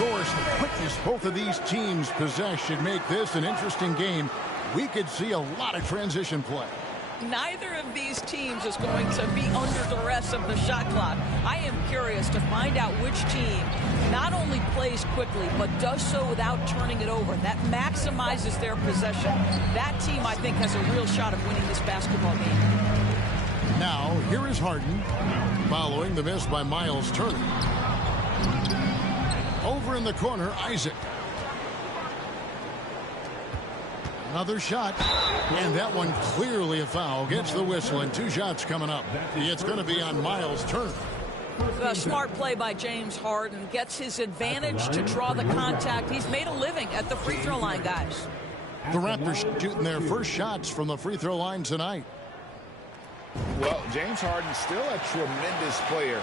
course, the quickness both of these teams possess should make this an interesting game. We could see a lot of transition play. Neither of these teams is going to be under duress of the shot clock. I am curious to find out which team not only plays quickly, but does so without turning it over. That maximizes their possession. That team, I think, has a real shot of winning this basketball game. Now, here is Harden, following the miss by Miles Turner. Over in the corner, Isaac. Another shot, and that one clearly a foul. Gets the whistle, and 2 shots coming up. It's going to be on Miles Turner. A smart play by James Harden. Gets his advantage to draw the contact. He's made a living at the free throw line, guys. The Raptors shooting their first shots from the free throw line tonight. Well, James Harden's still a tremendous player,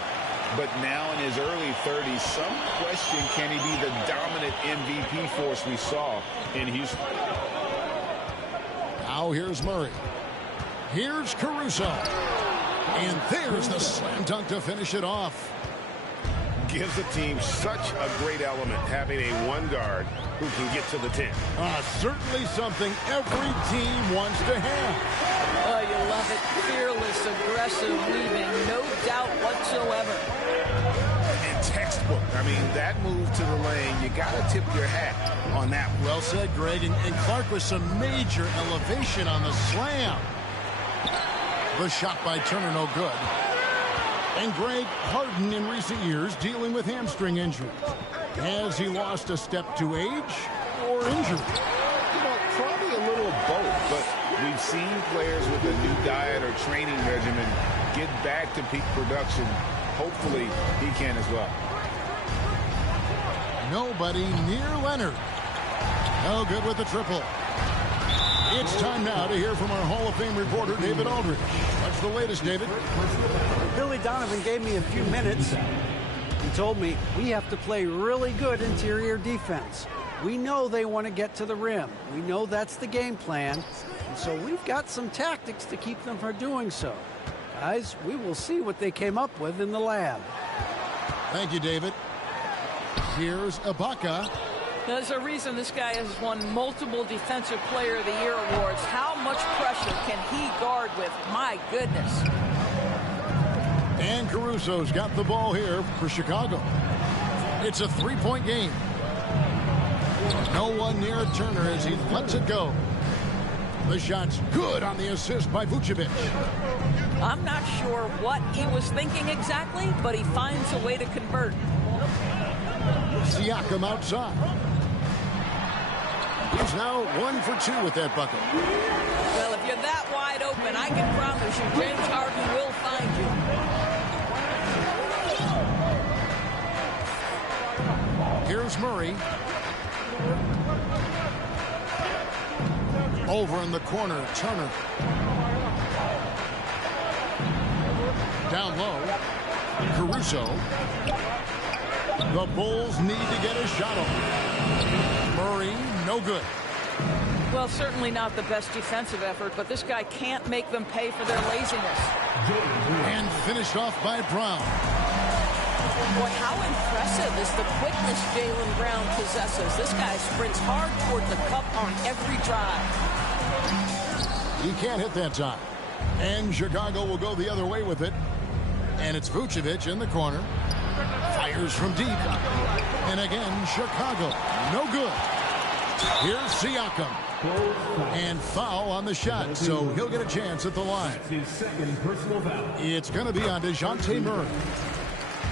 but now in his early 30s, some question, can he be the dominant MVP force we saw in Houston? Now here's Murray. Here's Caruso. And there's the slam dunk to finish it off. Gives the team such a great element, having a one guard who can get to the 10. Certainly something every team wants to have. Oh, you love it. Fearless, aggressive, leaving, no doubt whatsoever. And textbook. I mean, that move to the lane, you got to tip your hat on that one. Well said, Greg. And Clark with some major elevation on the slam. The shot by Turner, no good. And Greg, Harden in recent years dealing with hamstring injuries. Has he lost a step to age or injury? You know, probably a little of both, but we've seen players with a new diet or training regimen get back to peak production. Hopefully, he can as well. Nobody near Leonard. No good with the triple. It's time now to hear from our Hall of Fame reporter, David Aldridge. What's the latest, David? Billy Donovan gave me a few minutes. He told me we have to play really good interior defense. We know they want to get to the rim. We know that's the game plan. And so we've got some tactics to keep them from doing so. Guys, we will see what they came up with in the lab. Thank you, David. Here's Ibaka. There's a reason this guy has won multiple Defensive Player of the Year awards. How much pressure can he guard with? My goodness. And Caruso's got the ball here for Chicago. It's a three-point game. No one near Turner as he lets it go. The shot's good on the assist by Vucevic. I'm not sure what he was thinking exactly, but he finds a way to convert. Siakam outside. He's now 1 for 2 with that bucket. Well, if you're that wide open, I can promise you James Harden will find you. Here's Murray. Over in the corner, Turner. Down low, Caruso. The Bulls need to get a shot off. Murray, no good. Well, certainly not the best defensive effort, but this guy can't make them pay for their laziness. And finished off by Brown. Boy, how impressive is the quickness Jaylen Brown possesses. This guy sprints hard toward the cup on every drive. He can't hit that time. And Chicago will go the other way with it. And it's Vucevic in the corner. Fires from deep. And again, Chicago. No good. Here's Siakam. And foul on the shot, so he'll get a chance at the line. It's going to be on DeJounte Murray.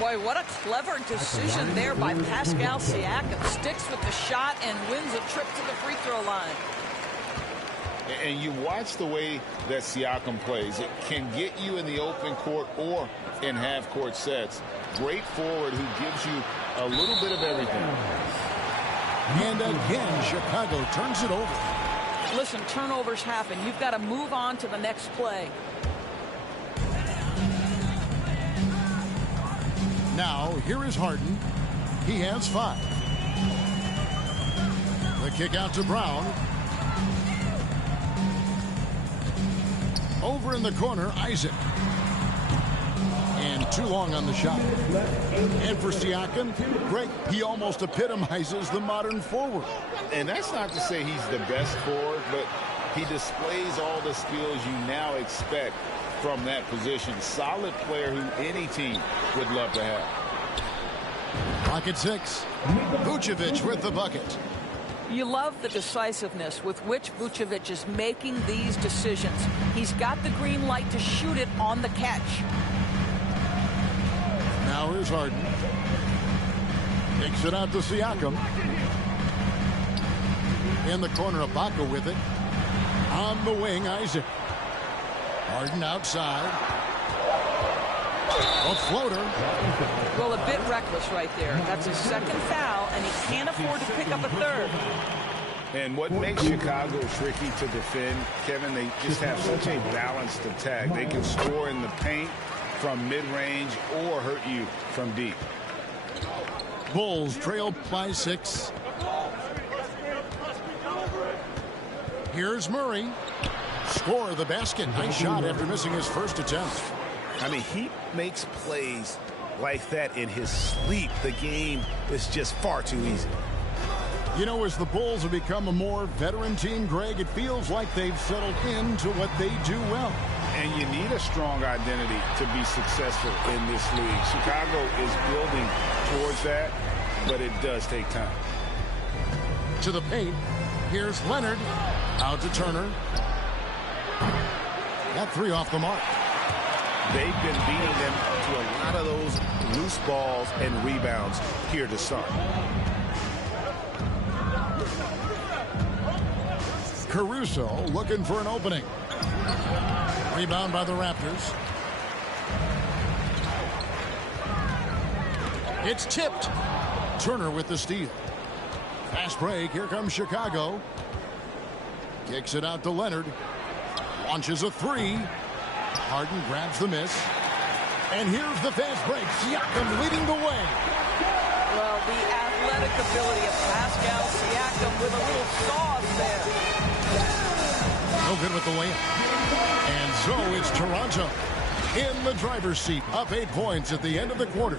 Boy, what a clever decision there by Pascal Siakam. Sticks with the shot and wins a trip to the free throw line. And you watch the way that Siakam plays. It can get you in the open court or in half-court sets. Great forward who gives you a little bit of everything. And again, Chicago turns it over. Listen, turnovers happen. You've got to move on to the next play. Now, here is Harden. He has 5. The kick out to Brown. Over in the corner, Isaac. And Too long on the shot. And for Siakam, Greg, he almost epitomizes the modern forward. And that's not to say he's the best forward, but he displays all the skills you now expect from that position. Solid player who any team would love to have. Clock at 6. Vucevic with the bucket. You love the decisiveness with which Vucevic is making these decisions. He's got the green light to shoot it on the catch. Now here's Harden. Takes it out to Siakam. In the corner, Ibaka with it. On the wing, Isaac. Harden outside. A floater. Well, a bit reckless right there. That's his second foul, and he can't afford to pick up a third. And what makes Chicago tricky to defend, Kevin, they just have such a balanced attack. They can score in the paint from mid-range or hurt you from deep. Bulls trail by 6. Here's Murray. Score the basket. Nice shot after missing his first attempt. I mean, he makes plays like that in his sleep. The game is just far too easy. You know, as the Bulls have become a more veteran team, Greg, it feels like they've settled into what they do well. And you need a strong identity to be successful in this league. Chicago is building towards that, but it does take time. To the paint. Here's Leonard. Out to Turner. That 3 off the mark. They've been beating them to a lot of those loose balls and rebounds here to start. Caruso looking for an opening. Rebound by the Raptors. It's tipped. Turner with the steal. Fast break. Here comes Chicago. Kicks it out to Leonard. Launches a 3. Harden grabs the miss. And here's the fast break. Siakam leading the way. Well, the athletic ability of Pascal Siakam with a little sauce there. No good with the layup. And so it's Toronto in the driver's seat, up 8 points at the end of the quarter.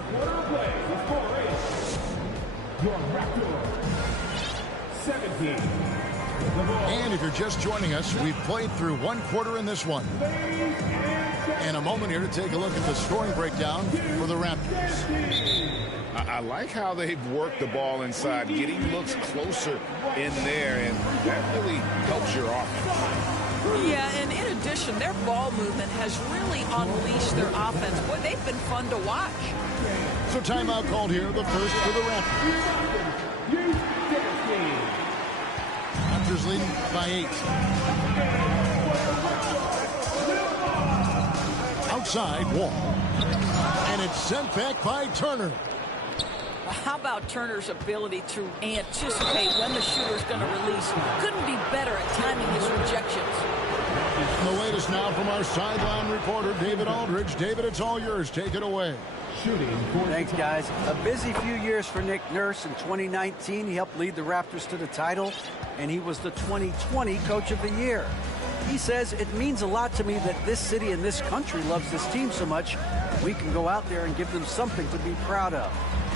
And if you're just joining us, we've played through 1 quarter in this one. And a moment here to take a look at the scoring breakdown for the Raptors. I like how they've worked the ball inside, getting looks closer in there, and that really helps your offense. Yeah, and in addition, their ball movement has really unleashed their offense. Boy, they've been fun to watch. So timeout called here, the first for the Raptors. Raptors leading by 8. Outside, Wall. And it's sent back by Turner. How about Turner's ability to anticipate when the shooter's going to release? Couldn't be better at timing his rejections. The latest now from our sideline reporter, David Aldridge. David, it's all yours. Take it away. Thanks, guys. A busy few years for Nick Nurse. In 2019, he helped lead the Raptors to the title, and he was the 2020 Coach of the Year. He says, it means a lot to me that this city and this country loves this team so much. We can go out there and give them something to be proud of.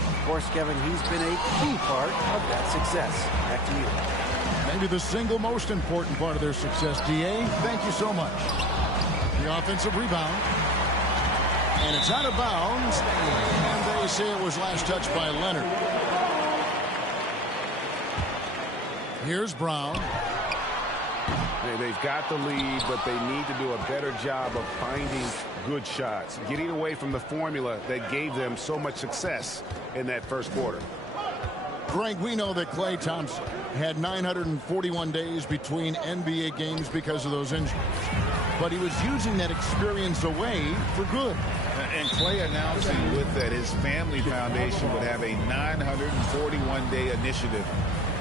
Of course, Kevin, he's been a key part of that success. Back to you. Maybe the single most important part of their success. D.A., thank you so much. The offensive rebound. And it's out of bounds. And they say it was last touched by Leonard. Here's Brown. They've got the lead, but they need to do a better job of finding good shots, getting away from the formula that gave them so much success in that first quarter. Greg, we know that Klay Thompson had 941 days between NBA games because of those injuries. But he was using that experience away for good. And Klay announcing with that his family foundation would have a 941-day initiative.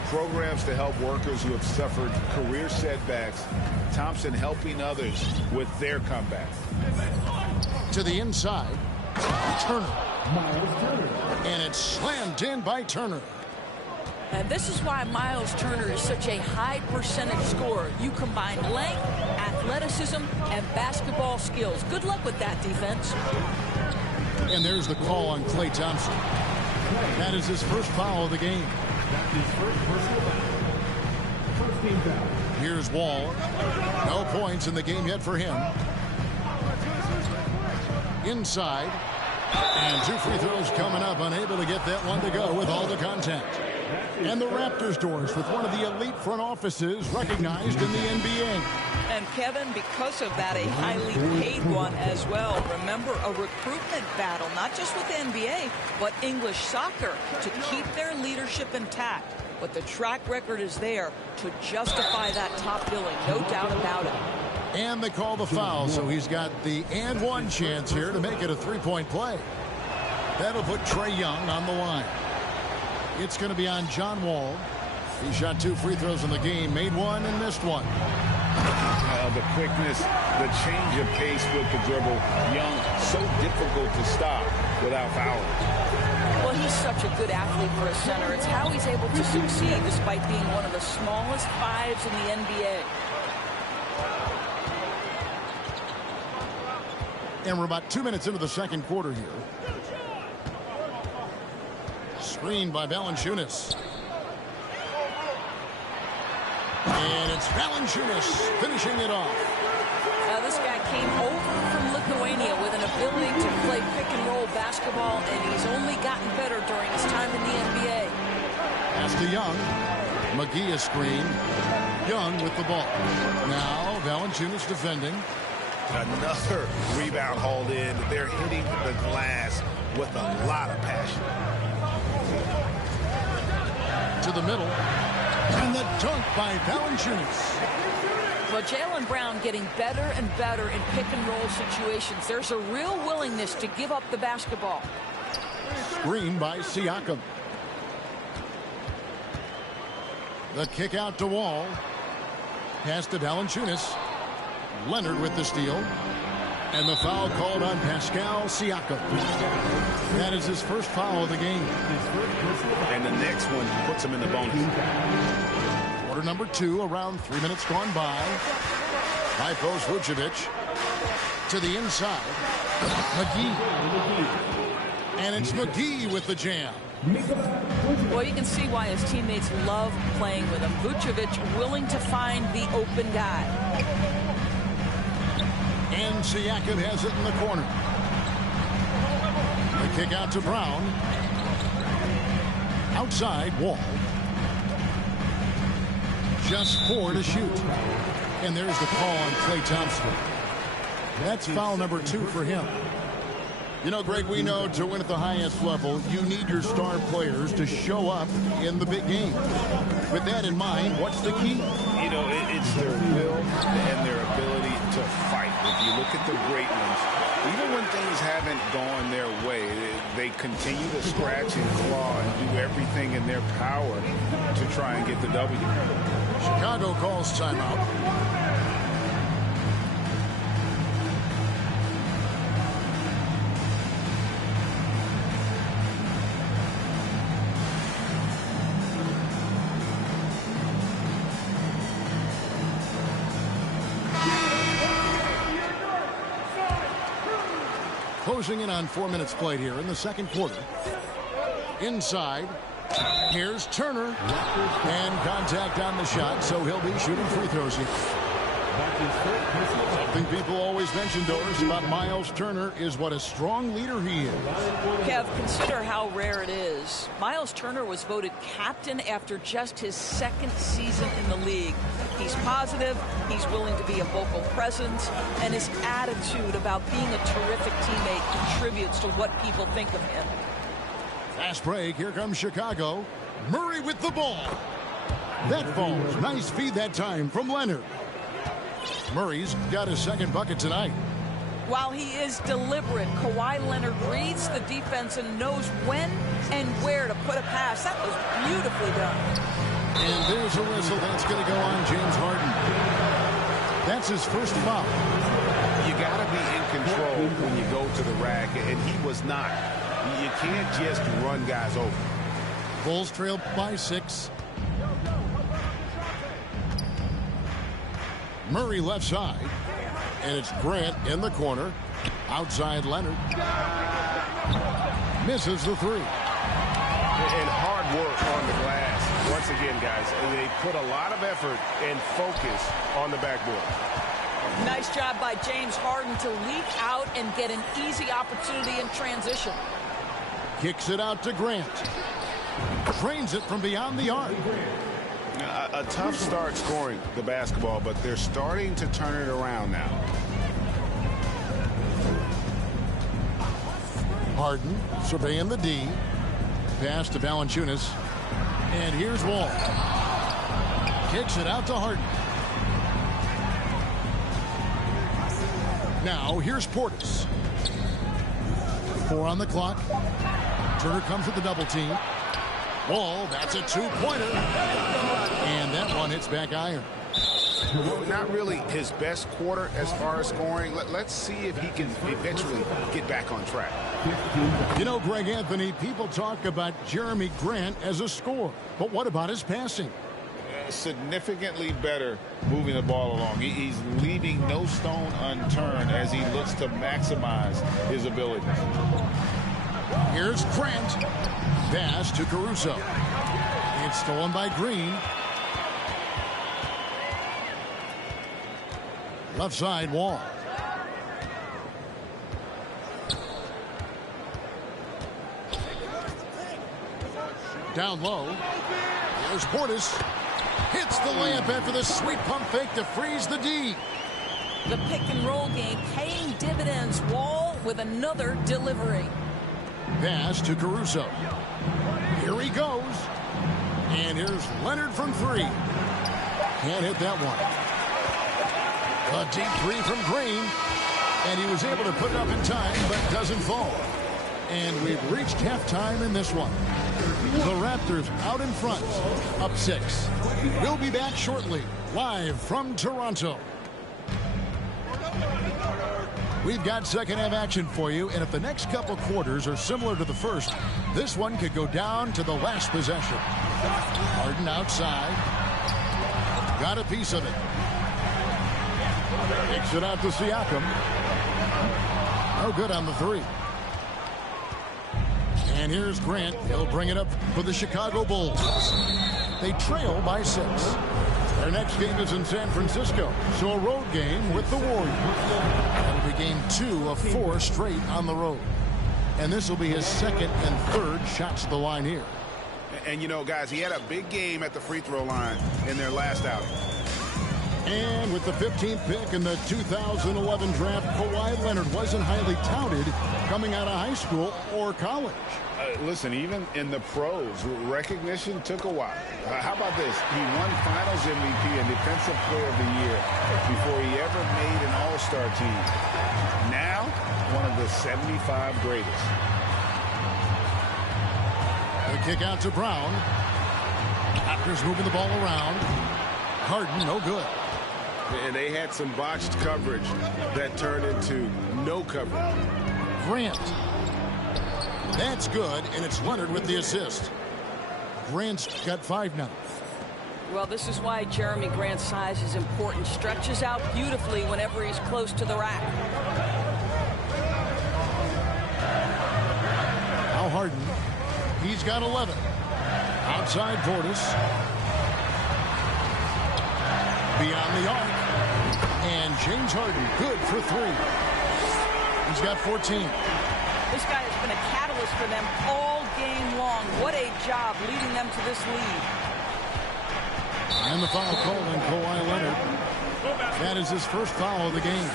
Programs to help workers who have suffered career setbacks. Thompson helping others with their comeback. To the inside, Turner. And it's slammed in by Turner. And this is why Miles Turner is such a high percentage scorer. You combine length, athleticism, and basketball skills. Good luck with that, defense. And there's the call on Klay Thompson. That is his first foul of the game. Here's Wall. No points in the game yet for him. Inside. And 2 free throws coming up. Unable to get that one to go with all the contact. And the Raptors doors with one of the elite front offices recognized in the NBA. And Kevin, because of that, a highly paid one as well. Remember, a recruitment battle, not just with the NBA, but English soccer, to keep their leadership intact. But the track record is there to justify that top billing, no doubt about it. And they call the foul, so he's got the and one chance here to make it a three-point play. That'll put Trae Young on the line. It's going to be on John Wall. He shot 2 free throws in the game, made one and missed one. The quickness, the change of pace with the dribble. Young, so difficult to stop without fouling. Well, he's such a good athlete for a center. It's how he's able to succeed despite being one of the smallest fives in the NBA. And we're about 2 minutes into the second quarter here. Screened by Valanciunas. And it's Valanciunas finishing it off. Now this guy came over from Lithuania with an ability to play pick-and-roll basketball, and he's only gotten better during his time in the NBA. Pass to Young. McGee is screened. Young with the ball. Now Valanciunas defending. Another rebound hauled in. They're hitting the glass with a lot of passion. To the middle. And the dunk by Valanciunas. Well, Jaylen Brown getting better and better in pick-and-roll situations. There's a real willingness to give up the basketball. Screen by Siakam. The kick out to Wall. Pass to Valanciunas. Leonard with the steal. And the foul called on Pascal Siakam. That is his first foul of the game. And the next one puts him in the bonus. Quarter number 2, around 3 minutes gone by. High post Vucevic. To the inside. McGee. And it's McGee with the jam. Well, you can see why his teammates love playing with him. Vucevic willing to find the open guy. And Siakam has it in the corner. The kick out to Brown. Outside, Wall. Just 4 to shoot. And there's the call on Klay Thompson. That's foul number 2 for him. You know, Greg, we know to win at the highest level, you need your star players to show up in the big game. With that in mind, what's the key? You know, it's their will and their ability to fight. If you look at the great ones, even when things haven't gone their way, they continue to scratch and claw and do everything in their power to try and get the W. Chicago calls timeout. Closing in on 4 minutes played here in the second quarter. Inside. Here's Turner. And contact on the shot, so he'll be shooting free throws here. Something people always mention, Doris, about Miles Turner is what a strong leader he is. Kev, consider how rare it is. Miles Turner was voted captain after just his second season in the league. He's positive, he's willing to be a vocal presence, and his attitude about being a terrific teammate contributes to what people think of him. Fast break. Here comes Chicago. Murray with the ball. That falls. Nice feed that time from Leonard. Murray's got his second bucket tonight. While he is deliberate, Kawhi Leonard reads the defense and knows when and where to put a pass. That was beautifully done. And there's a whistle. That's going to go on James Harden. That's his first foul. You got to be in control when you go to the rack, and he was not. You can't just run guys over. Bulls trail by 6. Murray left side. And it's Grant in the corner. Outside Leonard. Misses the three. And hard work on the glass. Once again, guys, they put a lot of effort and focus on the backboard. Nice job by James Harden to leak out and get an easy opportunity in transition. Kicks it out to Grant. Trains it from beyond the arc. A tough start scoring the basketball, but they're starting to turn it around now. Harden surveying the D. Pass to Valanciunas. And here's Wall. Kicks it out to Harden. Now here's Portis. 4 on the clock. Turner comes with the double team. Wall, that's a two-pointer. And that one hits back iron. Not really his best quarter as far as scoring. Let's see if he can eventually get back on track. You know, Greg Anthony, people talk about Jeremy Grant as a scorer. But what about his passing? Significantly better moving the ball along. He's leaving no stone unturned as he looks to maximize his abilities. Here's Grant. Pass to Caruso. It's stolen by Green. Left side, Wall. Down low. Here's Portis. Hits the layup after the sweet pump fake to freeze the D. The pick and roll game paying dividends. Wall with another delivery. Pass to Caruso. Here he goes. And here's Leonard from three. Can't hit that one. A deep three from Green. And he was able to put it up in time, but doesn't fall. And we've reached halftime in this one. The Raptors out in front, up 6. We'll be back shortly, live from Toronto. We've got second half action for you, and if the next couple quarters are similar to the first, this one could go down to the last possession. Harden outside. Got a piece of it. Kicks it out to Siakam. No good on the three. And here's Grant. He'll bring it up for the Chicago Bulls. They trail by 6. Their next game is in San Francisco, so a road game with the Warriors. It'll be game 2 of 4 straight on the road. And this will be his second and third shots to the line here. And, you know, guys, he had a big game at the free throw line in their last outing. And with the 15th pick in the 2011 draft, Kawhi Leonard wasn't highly touted coming out of high school or college. Listen, even in the pros, recognition took a while. How about this? He won Finals MVP and Defensive Player of the Year before he ever made an All-Star team. Now, one of the 75 greatest. The kick out to Brown. Raptors moving the ball around. Harden, no good. And they had some botched coverage that turned into no coverage. Grant. That's good, and it's Leonard with the assist. Grant's got 5 now. Well, this is why Jeremy Grant's size is important. Stretches out beautifully whenever he's close to the rack. Now Harden. He's got 11. Outside Portis. Beyond the arc. And James Harden, good for 3. He's got 14. This guy has been a catalyst for them all game long. What a job leading them to this lead. And the foul called on Kawhi Leonard. That is his first foul of the game.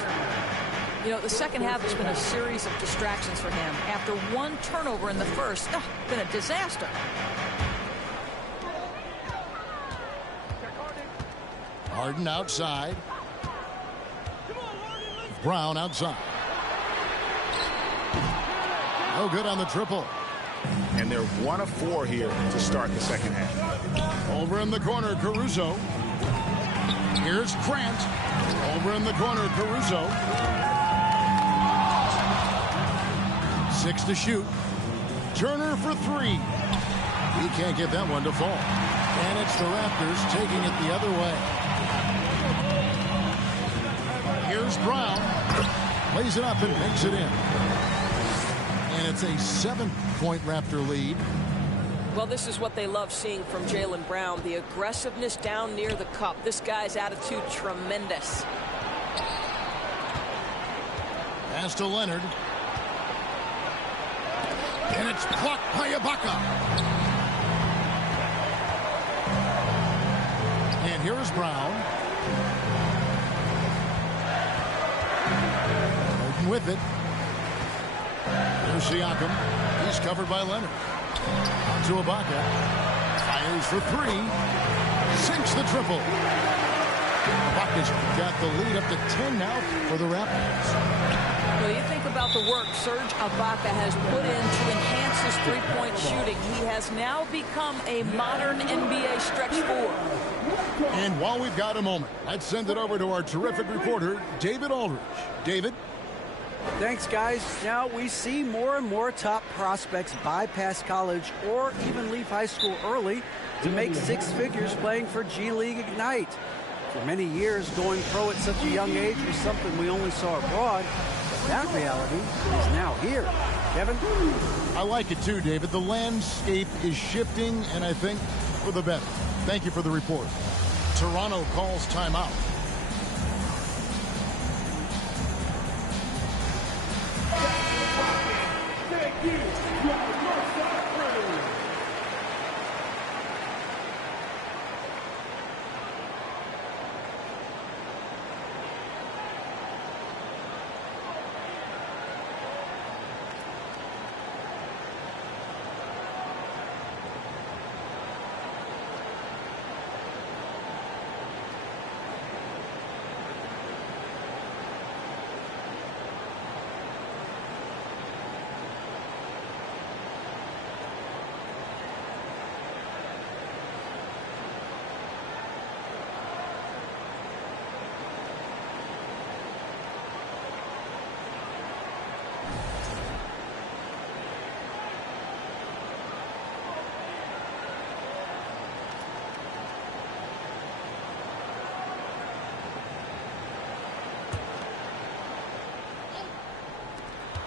You know, the second half has been a series of distractions for him. After one turnover in the first, been a disaster. Harden outside. Brown outside. No good on the triple. And they're 1 of 4 here to start the second half. Over in the corner, Caruso. Here's Grant. Over in the corner, Caruso. 6 to shoot. Turner for 3. He can't get that one to fall. And it's the Raptors taking it the other way. Here's Brown. Plays it up and makes it in. And it's a 7-point Raptor lead. Well, this is what they love seeing from Jaylen Brown, the aggressiveness down near the cup. This guy's attitude tremendous. Pass to Leonard. And it's blocked by Ibaka. And here is Brown. Harden with it. There's Siakam. He's covered by Leonard. On to Ibaka. Fires for three. Sinks the triple. Ibaka's got the lead up to 10 now for the Raptors. Well, you think about the work Serge Ibaka has put in to enhance his three-point shooting. He has now become a modern NBA stretch four. And while we've got a moment, let's send it over to our terrific reporter, David Aldridge. David? Thanks, guys. Now we see more and more top prospects bypass college or even leave high school early to make six figures playing for G League Ignite. For many years, going pro at such a young age was something we only saw abroad. But that reality is now here. Kevin? I like it too, David. The landscape is shifting, and I think for the better. Thank you for the report. Toronto calls timeout.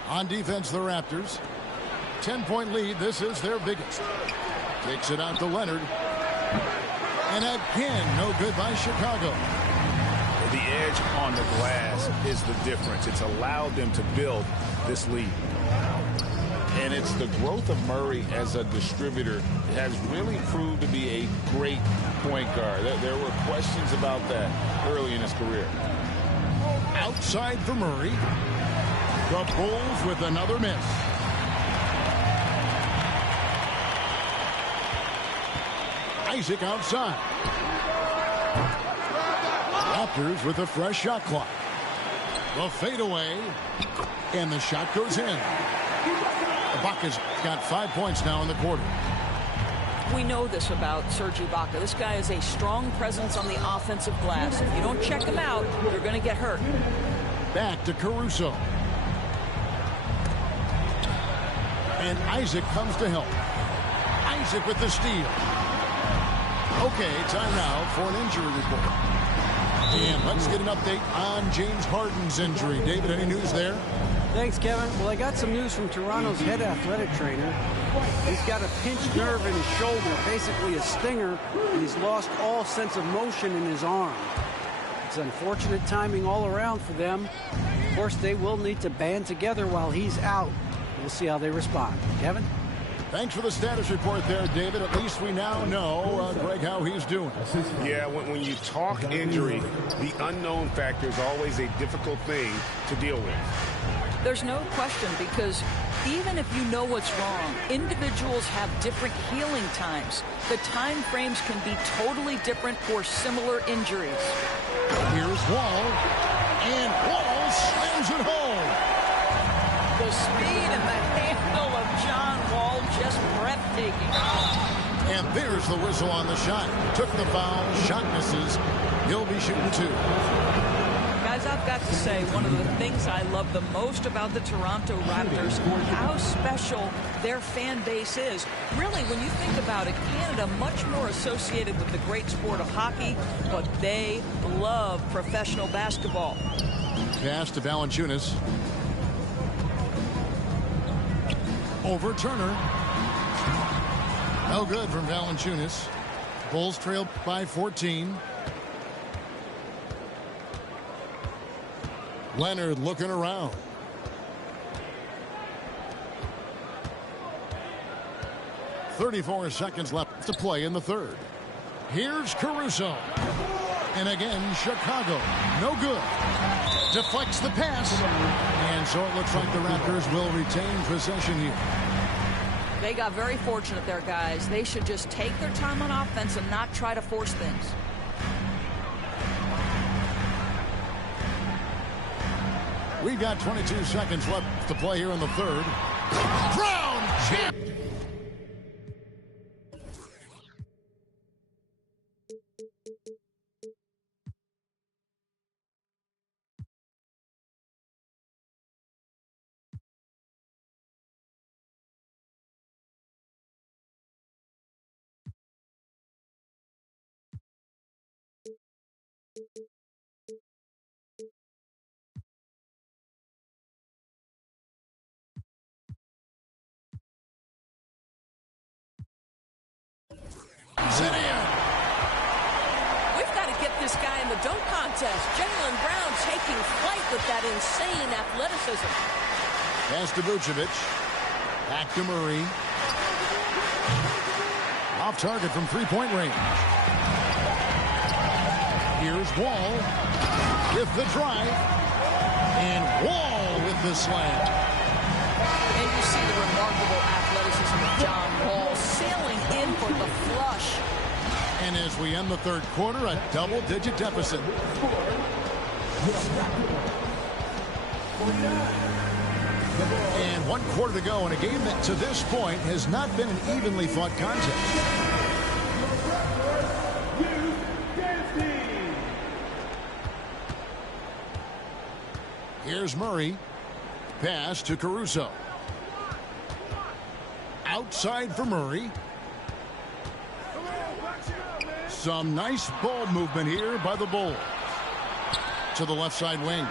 On defense, the Raptors. 10-point lead. This is their biggest. Takes it out to Leonard. And again, no good by Chicago. The edge on the glass is the difference. It's allowed them to build this lead. And it's the growth of Murray as a distributor has really proved to be a great point guard. There were questions about that early in his career. Outside for Murray. The Bulls with another miss. Isaac outside. Raptors with a fresh shot clock. The fadeaway. And the shot goes in. Ibaka's got 5 points now in the quarter. We know this about Serge Ibaka. This guy is a strong presence on the offensive glass. If you don't check him out, you're going to get hurt. Back to Caruso. And Isaac comes to help. Isaac with the steal. Okay, time now for an injury report. And let's get an update on James Harden's injury. David, any news there? Thanks, Kevin. Well, I got some news from Toronto's head athletic trainer. He's got a pinched nerve in his shoulder, basically a stinger, and he's lost all sense of motion in his arm. It's unfortunate timing all around for them. Of course, they will need to band together while he's out. We'll see how they respond. Kevin? Thanks for the status report there, David. At least we now know, Greg, how he's doing. Yeah, when you talk injury, the unknown factor is always a difficult thing to deal with. There's no question, because even if you know what's wrong, individuals have different healing times. The time frames can be totally different for similar injuries. Here's Wall, and Wall slams it home. The speed and the handle of John Wall, just breathtaking. And there's the whistle on the shot. Took the foul, shot misses. He'll be shooting two. Guys, I've got to say, one of the things I love the most about the Toronto Raptors, how special their fan base is. Really, when you think about it, Canada much more associated with the great sport of hockey, but they love professional basketball. Pass to Valanciunas. Over Turner. No good from Valanciunas. Bulls trail by 14. Leonard looking around. .34 seconds left to play in the third. Here's Caruso. And again, Chicago. No good. Deflects the pass. And so it looks like the Raptors will retain possession here. They got very fortunate there, guys. They should just take their time on offense and not try to force things. We've got 22 seconds left to play here in the third. Brown champ. We've got to get this guy in the dunk contest. Jaylen Brown taking flight with that insane athleticism. Pass to Vucevic. Back to Murray. Off target from three-point range. Here's Wall with the drive. And Wall with the slam. And you see the remarkable athleticism of John Wall sailing in for the flush. And as we end the third quarter, a double-digit deficit. And 1 quarter to go in a game that to this point has not been an evenly fought contest. Here's Murray. Pass to Caruso. Outside for Murray. Some nice ball movement here by the Bulls. To the left side wing.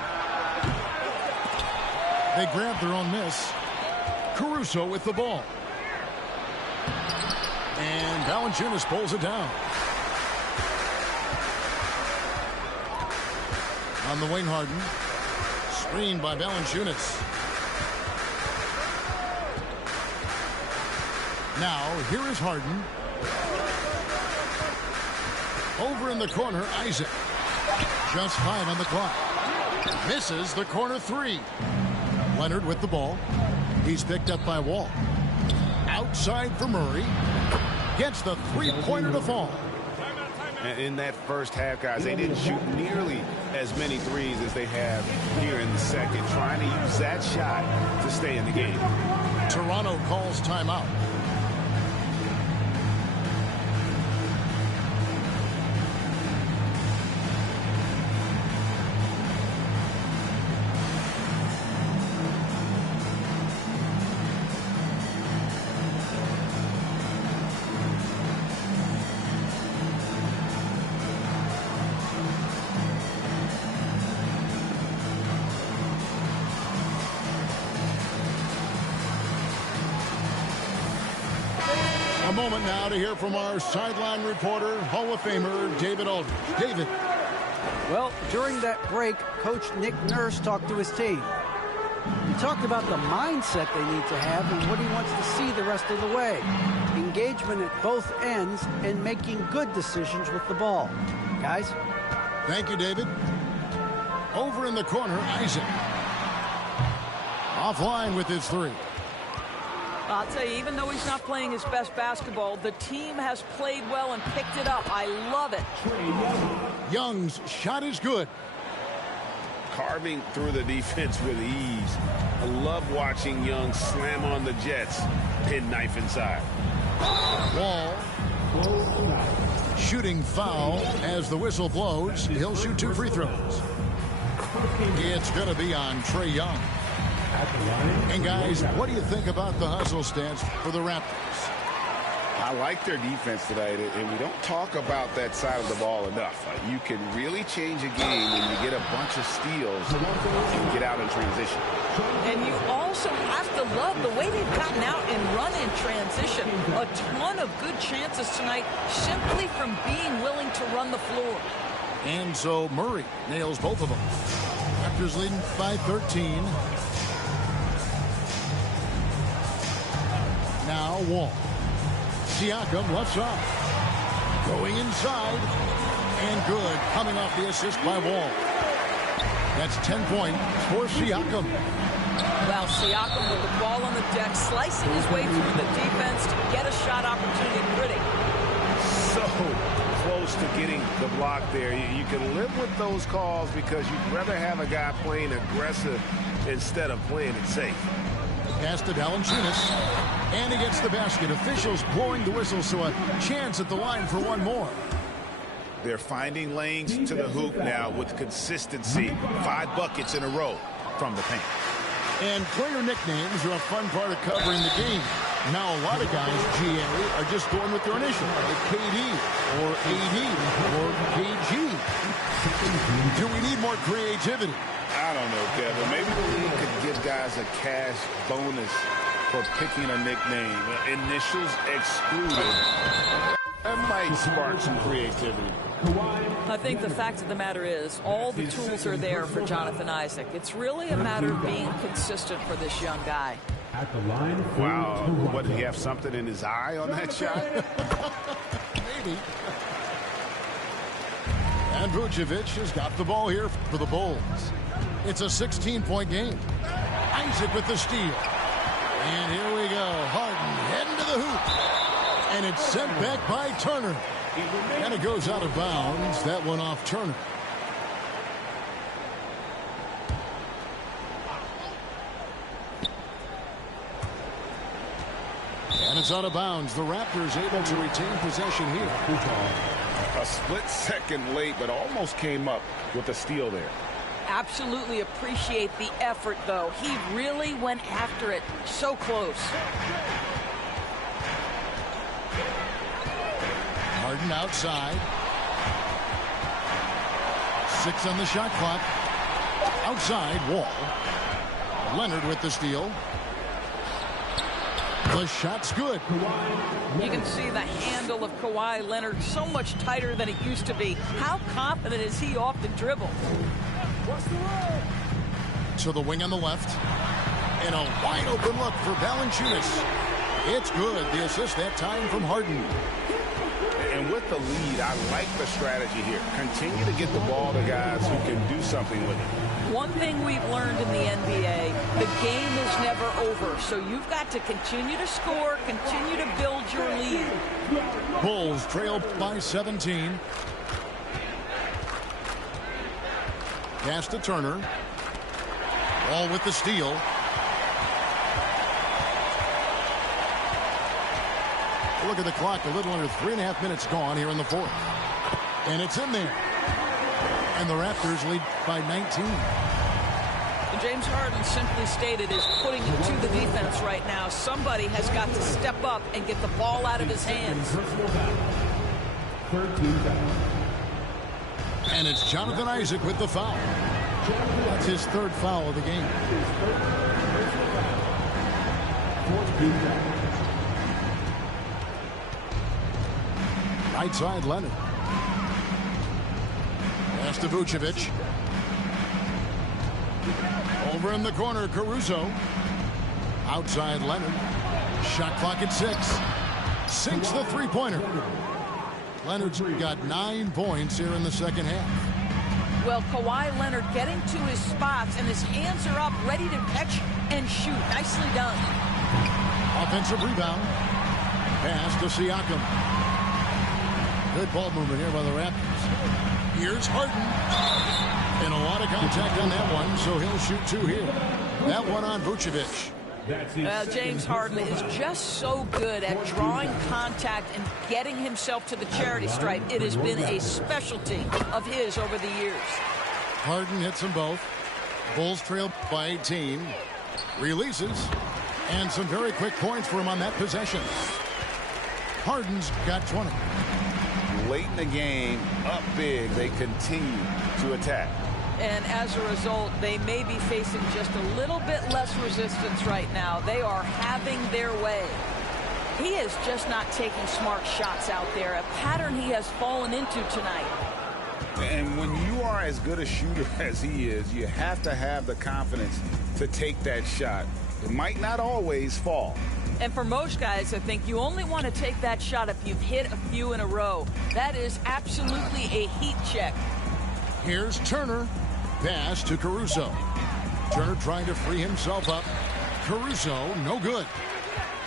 They grab their own miss. Caruso with the ball. And Valanciunas pulls it down. On the wing, Harden. Screened by Valanciunas. Now, here is Harden. Over in the corner, Isaac. Just 5 on the clock. Misses the corner three. Leonard with the ball. He's picked up by Wall. Outside for Murray. Gets the three-pointer to fall. In that first half, guys, they didn't shoot nearly as many threes as they have here in the second, trying to use that shot to stay in the game. Toronto calls timeout. A moment now to hear from our sideline reporter, Hall of Famer David Aldridge. David. Well, during that break, Coach Nick Nurse talked to his team. He talked about the mindset they need to have and what he wants to see the rest of the way. Engagement at both ends and making good decisions with the ball. Guys? Thank you, David. Over in the corner, Isaac. Offline with his three. I'll tell you, even though he's not playing his best basketball, the team has played well and picked it up. I love it. Young's shot is good. Carving through the defense with ease. I love watching Young slam on the Jets. Pin knife inside. Wall. Shooting foul as the whistle blows. He'll shoot 2 free throws. It's going to be on Trae Young. And guys, what do you think about the hustle stance for the Raptors? I like their defense tonight, and we don't talk about that side of the ball enough. You can really change a game when you get a bunch of steals and get out in transition. And you also have to love the way they've gotten out and run in transition. A ton of good chances tonight simply from being willing to run the floor. And so Murray nails both of them. Raptors leading by 13. Now Wall. Siakam left side. Going inside. And good. Coming off the assist by Wall. That's 10 points for Siakam. Well, Siakam with the ball on the deck, slicing his way through the defense to get a shot opportunity. Pretty. So close to getting the block there. You can live with those calls because you'd rather have a guy playing aggressive instead of playing it safe. Pass to Valanciunas, and he gets the basket. Officials blowing the whistle, so a chance at the line for one more. They're finding lanes to the hoop now with consistency. 5 buckets in a row from the paint. And player nicknames are a fun part of covering the game. Now a lot of guys, GA, are just going with their initial, like KD or AD or KG. Do we need more creativity? I don't know, Kevin. Maybe the league could give guys a cash bonus for picking a nickname. Initials excluded. That might spark some creativity. I think the fact of the matter is all the tools are there for Jonathan Isaac. It's really a matter of being consistent for this young guy. At the line. Wow. What, did he have something in his eye on that shot? Maybe. And Vucevic has got the ball here for the Bulls. It's a 16-point game. Isaac with the steal. And here we go. Harden heading to the hoop. And it's sent back by Turner. And it goes out of bounds. That one off Turner. And it's out of bounds. The Raptors able to retain possession here. A split second late, but almost came up with a steal there. Absolutely appreciate the effort, though. He really went after it. So close. Harden outside. 6 on the shot clock. Outside, Wall. Leonard with the steal. The shot's good. You can see the handle of Kawhi Leonard so much tighter than it used to be. How confident is he off the dribble? To the wing on the left. And a wide open look for Valanciunas. It's good. The assist that time from Harden. And with the lead, I like the strategy here. Continue to get the ball to guys who can do something with it. One thing we've learned in the NBA, the game is never over. So you've got to continue to score, continue to build your lead. Bulls trail by 17. Pass to Turner. Wall with the steal. Look at the clock. A little under 3.5 minutes gone here in the fourth. And it's in there. And the Raptors lead by 19. And James Harden simply stated is putting it to the defense right now. Somebody has got to step up and get the ball out of his hands. 13 fouls. And it's Jonathan Isaac with the foul. That's his 3rd foul of the game. 14 fouls. Right side, Leonard. Pass to Vucevic. Over in the corner, Caruso. Outside, Leonard. Shot clock at 6. Sinks the three-pointer. Leonard's got 9 points here in the second half. Well, Kawhi Leonard getting to his spots, and his hands are up, ready to catch and shoot. Nicely done. Offensive rebound. Pass to Siakam. Good ball movement here by the Raptors. Here's Harden. And a lot of contact on that one, so he'll shoot 2 here. That one on Vucevic. James Harden is just so good at drawing contact and getting himself to the charity stripe. It has been a specialty of his over the years. Harden hits them both. Bulls trail by 18. Releases. And some very quick points for him on that possession. Harden's got 20. Late in the game, up big, they continue to attack. And as a result, they may be facing just a little bit less resistance right now. They are having their way. He is just not taking smart shots out there, a pattern he has fallen into tonight. And when you are as good a shooter as he is, you have to have the confidence to take that shot. It might not always fall. And for most guys, I think you only want to take that shot if you've hit a few in a row. That is absolutely a heat check. Here's Turner. Pass to Caruso. Turner trying to free himself up. Caruso, no good.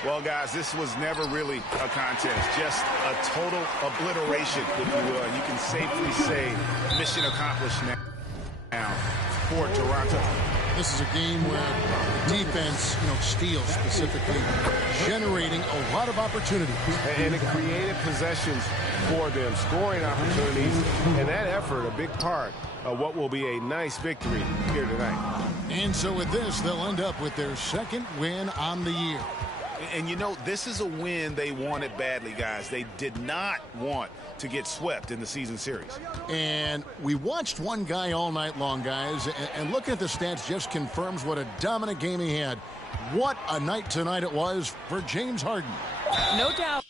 Well, guys, this was never really a contest, just a total obliteration, if you will. And you can safely say mission accomplished now for Toronto. This is a game where defense, steals specifically, generating a lot of opportunities. And it created possessions for them, scoring opportunities, and that effort, a big part of what will be a nice victory here tonight. And so with this, they'll end up with their second win on the year. And this is a win they wanted badly, guys. They did not want to get swept in the season series. And we watched one guy all night long, guys, and looking at the stats just confirms what a dominant game he had. What a night tonight it was for James Harden. No doubt.